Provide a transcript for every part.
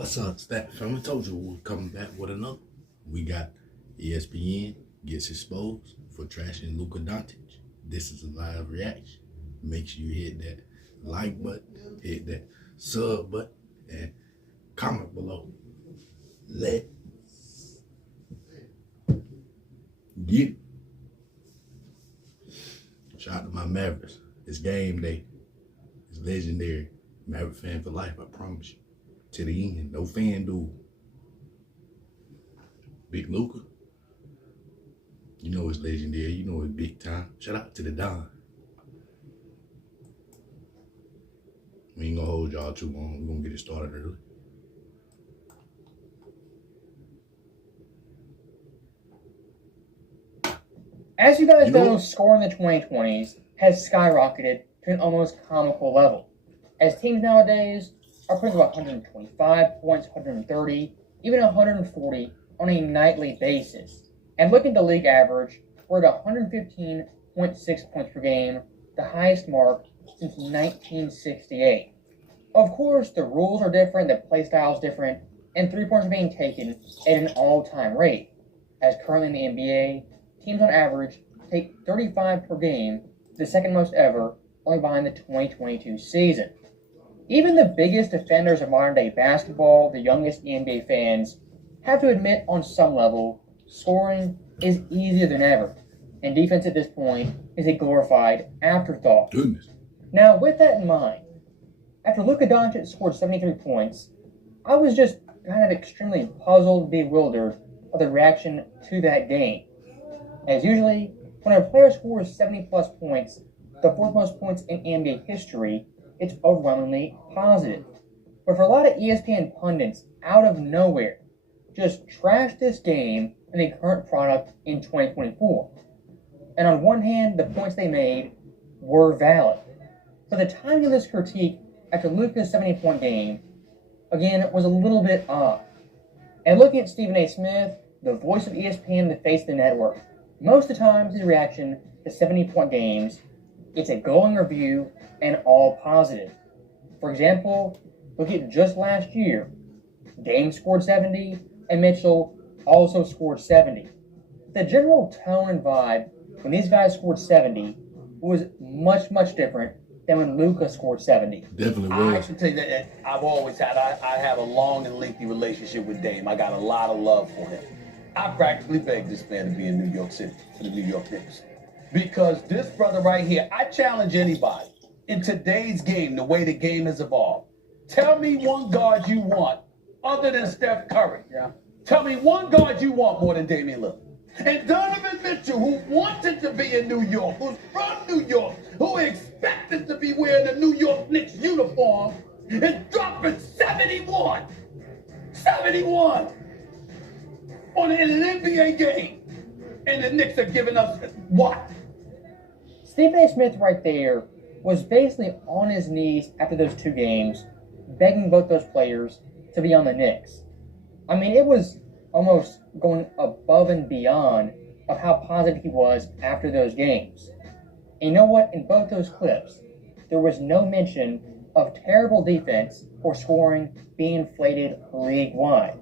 What's up, Stat Fam? I told you we're coming back with another. We got ESPN gets exposed for trashing LUKA Doncic. This is a live reaction. Make sure you hit that like button, hit that sub button, and comment below. Let's get it. Shout out to my Mavericks. It's game day. It's legendary. Maverick fan for life, I promise you. To the end, no fan duel. Big Luka, you know it's legendary, you know it's big time. Shout out to the Don. We ain't gonna hold y'all too long, we're gonna get it started early. As you guys know, scoring in the 2020s has skyrocketed to an almost comical level, as teams nowadays are putting about 125 points, 130, even 140 on a nightly basis. And looking at the league average, we're at 115.6 points per game, the highest mark since 1968. Of course, the rules are different, the play style is different, and 3 points are being taken at an all-time rate. As currently in the NBA, teams on average take 35 per game, the second most ever, only behind the 2022 season. Even the biggest defenders of modern-day basketball, the youngest NBA fans, have to admit on some level, scoring is easier than ever, and defense at this point is a glorified afterthought. Goodness. Now, with that in mind, after LUKA Doncic scored 73 points, I was just kind of extremely puzzled, bewildered of the reaction to that game. As usually, when a player scores 70-plus points, the fourth most points in NBA history, it's overwhelmingly positive. But for a lot of ESPN pundits, out of nowhere, just trashed this game and the current product in 2024. And on one hand, the points they made were valid. But the timing of this critique after Luka's 70-point game, again, was a little bit odd. And looking at Stephen A. Smith, the voice of ESPN, the face of the network, most of the time his reaction to 70-point games, it's a glowing review and all positive. For example, look at just last year. Dame scored 70, and Mitchell also scored 70. The general tone and vibe when these guys scored 70 was much, much different than when Luka scored 70. Definitely I was. should tell you that I've always had, I have a long and lengthy relationship with Dame. I got a lot of love for him. I practically begged this man to be in New York City for the New York Knicks. Because this brother right here, I challenge anybody in today's game, the way the game has evolved. Tell me one guard you want other than Steph Curry. Yeah. Tell me one guard you want more than Damian Lillard. And Donovan Mitchell, who wanted to be in New York, who's from New York, who expected to be wearing a New York Knicks uniform, is dropping 71. 71 in an NBA game. And the Knicks are giving us what? Stephen A. Smith right there was basically on his knees after those two games, begging both those players to be on the Knicks. I mean, it was almost going above and beyond of how positive he was after those games. And you know what? In both those clips, there was no mention of terrible defense or scoring being inflated league-wide.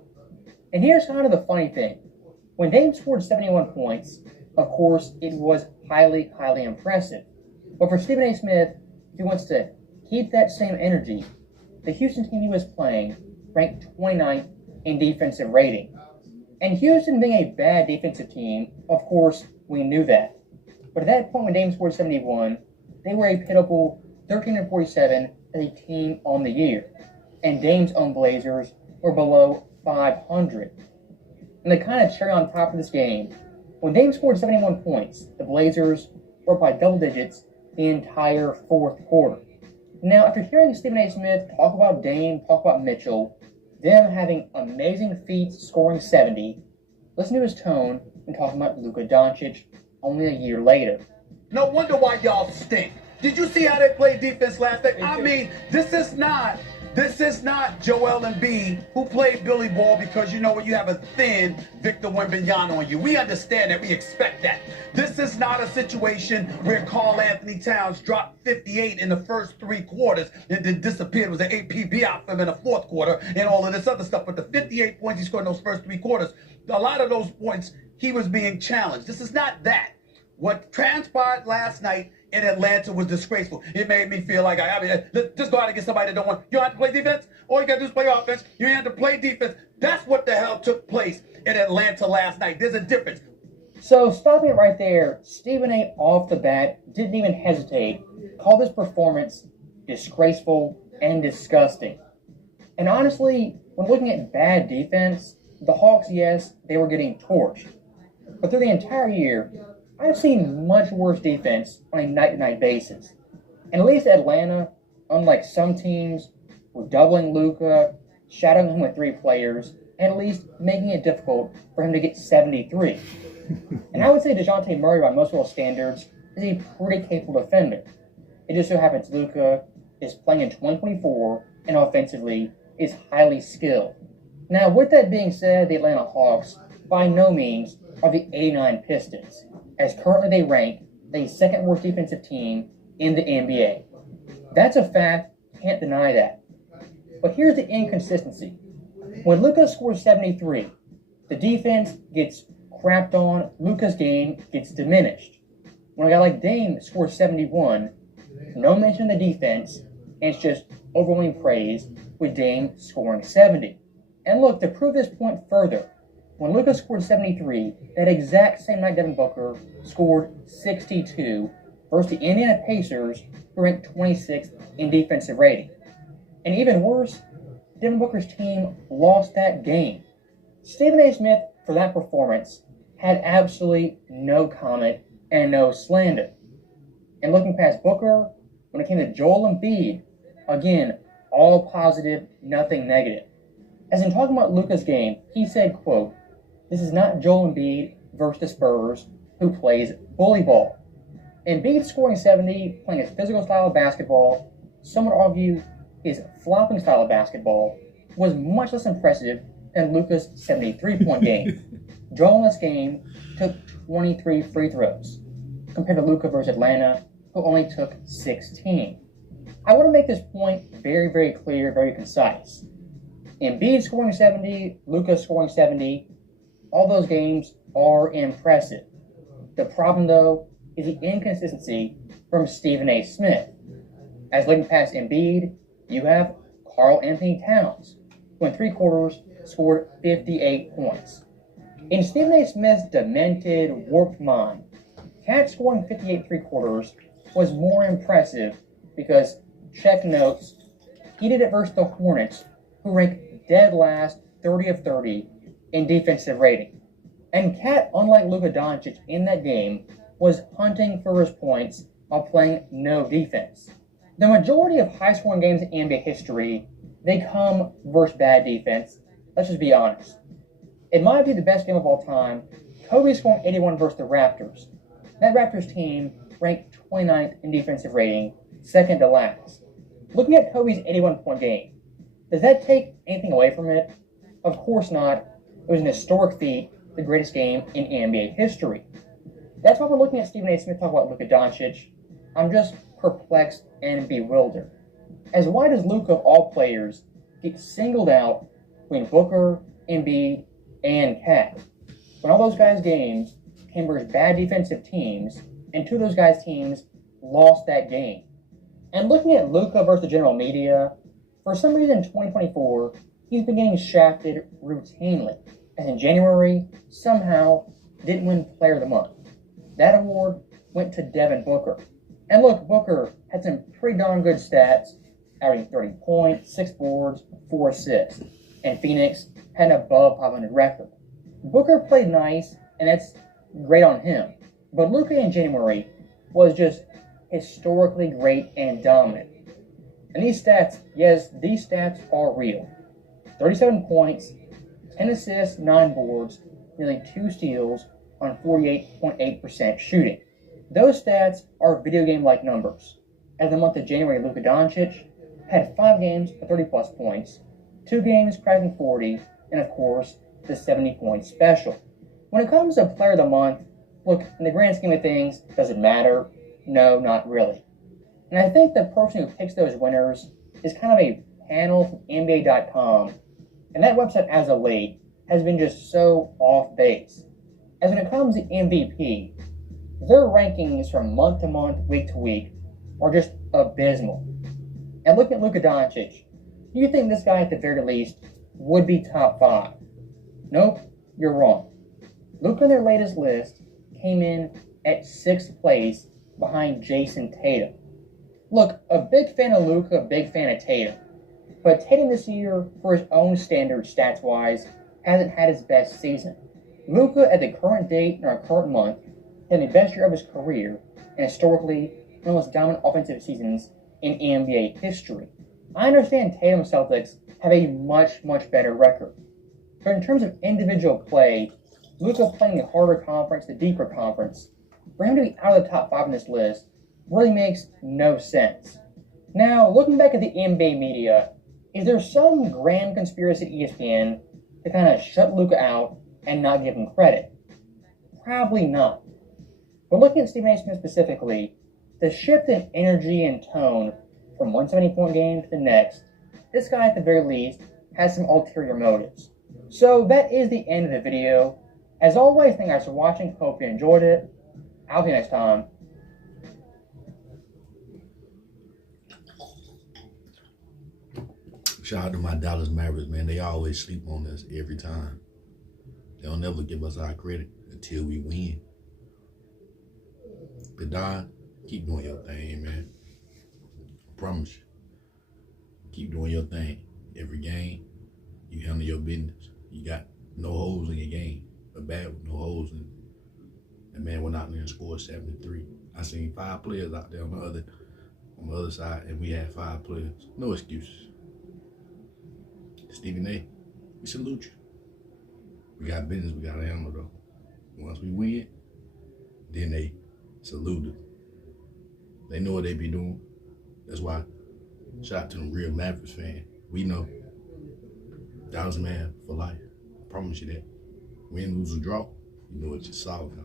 And here's kind of the funny thing. When Dame scored 71 points, of course, it was highly, highly impressive. But for Stephen A. Smith, if he wants to keep that same energy, the Houston team he was playing ranked 29th in defensive rating. And Houston being a bad defensive team, of course, we knew that. But at that point when Dame scored 71, they were a pitiful 13-47 as a team on the year. And Dame's own Blazers were below 500. And the kind of cherry on top of this game, when Dame scored 71 points, the Blazers were up by double digits the entire fourth quarter. Now, after hearing Stephen A. Smith talk about Dame, talk about Mitchell, them having amazing feats scoring 70, listen to his tone when talking about LUKA Doncic only a year later. No wonder why y'all stink. Did you see how they played defense last night? I mean, this is not This is not Joel Embiid, who played Billy Ball because you know when you have a thin Victor Wembanyama on you. We understand that. We expect that. This is not a situation where Karl Anthony Towns dropped 58 in the first 3 quarters and then disappeared. It was an APB out for him in the 4th quarter and all of this other stuff. But the 58 points he scored in those first 3 quarters, a lot of those points, he was being challenged. This is not that. What transpired last night in Atlanta was disgraceful. It made me feel like, just go out and get somebody that don't want, you don't have to play defense. All you got to do is play offense. You ain't have to play defense. That's what the hell took place in Atlanta last night. There's a difference. So, stopping it right there, Stephen A. off the bat didn't even hesitate. Called this performance disgraceful and disgusting. And honestly, when looking at bad defense, the Hawks, yes, they were getting torched. But through the entire year, I've seen much worse defense on a night-to-night basis. And at least Atlanta, unlike some teams, were doubling Luka, shadowing him with 3 players, and at least making it difficult for him to get 73. And I would say DeJounte Murray, by most world standards, is a pretty capable defender. It just so happens Luka is playing in 2024 and offensively is highly skilled. Now, with that being said, the Atlanta Hawks by no means are the 89 Pistons, as currently they rank the 2nd worst defensive team in the NBA. That's a fact, can't deny that. But here's the inconsistency. When Luka scores 73, the defense gets crapped on, Luka's game gets diminished. When a guy like Dame scores 71, no mention of the defense, and it's just overwhelming praise with Dame scoring 70. And look, to prove this point further, when Luka scored 73, that exact same night Devin Booker scored 62 versus the Indiana Pacers, who ranked 26th in defensive rating. And even worse, Devin Booker's team lost that game. Stephen A. Smith, for that performance, had absolutely no comment and no slander. And looking past Booker, when it came to Joel Embiid, again, all positive, nothing negative. As in talking about Luka's game, he said, quote, "This is not Joel Embiid versus the Spurs, who plays bully ball. Embiid scoring 70, playing his physical style of basketball, some would argue his flopping style of basketball, was much less impressive than Luka's 73-point game. Joel in this game took 23 free throws, compared to Luka versus Atlanta, who only took 16. I want to make this point very, very clear, very concise. Embiid scoring 70, Luka scoring 70, all those games are impressive. The problem, though, is the inconsistency from Stephen A. Smith. As looking past Embiid, you have Karl Anthony Towns, who in 3 quarters scored 58 points. In Stephen A. Smith's demented, warped mind, Cat scoring 58 3 quarters was more impressive because, check notes, he did it versus the Hornets, who ranked dead last 30 of 30 in defensive rating. And Cat, unlike LUKA DONCIC in that game, was hunting for his points while playing no defense. The majority of high-scoring games in NBA history, they come versus bad defense. Let's just be honest. It might be the best game of all time. Kobe scoring 81 versus the Raptors. That Raptors team ranked 29th in defensive rating, second to last. Looking at Kobe's 81-point game, does that take anything away from it? Of course not. It was an historic feat, the greatest game in NBA history. That's why we're looking at Stephen A. Smith talk about LUKA DONCIC. I'm just perplexed and bewildered. As why does Luka, of all players, get singled out between Booker, Embiid, and Cat? When all those guys' games came versus bad defensive teams, and 2 of those guys' teams lost that game. And looking at Luka versus the general media, for some reason in 2024, he's been getting shafted routinely. As in January, somehow, didn't win Player of the Month. That award went to Devin Booker. And look, Booker had some pretty darn good stats, averaging 30 points, 6 boards, 4 assists. And Phoenix had an above 500 record. Booker played nice, and that's great on him. But Luka in January was just historically great and dominant. And these stats, yes, these stats are real. 37 points, 10 assists, 9 boards, nearly 2 steals on 48.8% shooting. Those stats are video game-like numbers. As the month of January, LUKA DONCIC had 5 games of 30-plus points, 2 games cracking 40, and of course, the 70-point special. When it comes to Player of the Month, look, in the grand scheme of things, does it matter? No, not really. And I think the person who picks those winners is kind of a panel from NBA.com, and that website, as of late, has been just so off base. As when it comes to MVP, their rankings from month to month, week to week, are just abysmal. And looking at LUKA DONCIC, do you think this guy at the very least would be top 5? Nope, you're wrong. LUKA in their latest list came in at 6th place behind Jason Tatum. Look, a big fan of LUKA, a big fan of Tatum. But Tatum this year, for his own standards stats-wise, hasn't had his best season. LUKA, at the current date and our current month, had the best year of his career, and historically, one of the most dominant offensive seasons in NBA history. I understand Tatum Celtics have a much, much better record. But in terms of individual play, LUKA playing the harder conference, the deeper conference, for him to be out of the top 5 in this list really makes no sense. Now, looking back at the NBA media, is there some grand conspiracy at ESPN to kind of shut LUKA out and not give him credit? Probably not. But looking at Stephen A. Smith specifically, the shift in energy and tone from one 70-point game to the next, this guy at the very least has some ulterior motives. So that is the end of the video. As always, thank you guys for watching. Hope you enjoyed it. I'll see you next time. Shout out to my Dallas Mavericks, man. They always sleep on us every time. They'll never give us our credit until we win. But Don, keep doing your thing, man. I promise you. Keep doing your thing. Every game, you handle your business. You got no holes in your game. A bat with no holes in it. That man went out there and scored 73. I seen 5 players out there on the other side, and we had 5 players. No excuses. Stephen A., we salute you. We got business we got to handle, though. Once we win, then they salute us. They know what they be doing. That's why, shout out to them real Mavericks fans. We know. Dallas man for life. I promise you that. Win, lose, or draw, you know it's just solid now.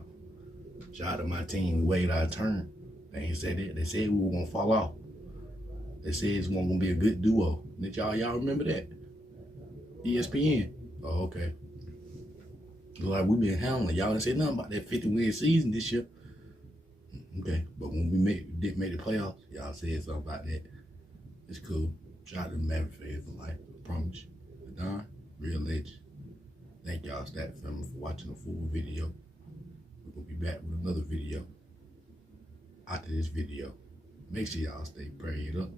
Shout out to my team. We waited our turn. They ain't said that. They said we were going to fall off. They said it's going to be a good duo. Did y'all remember that? ESPN. Oh, okay. Like we been handling. Y'all didn't say nothing about that 50-win season this year. Okay, but when we didn't make the playoffs, y'all said something about that. It's cool. Shout out to the Maverick fans for life. I promise you. Don, real legend. Thank y'all, Stat Family, for watching the full video. We're going to be back with another video after this video. Make sure y'all stay prayed up.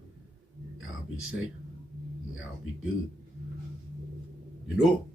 Y'all be safe. Y'all be good. You know.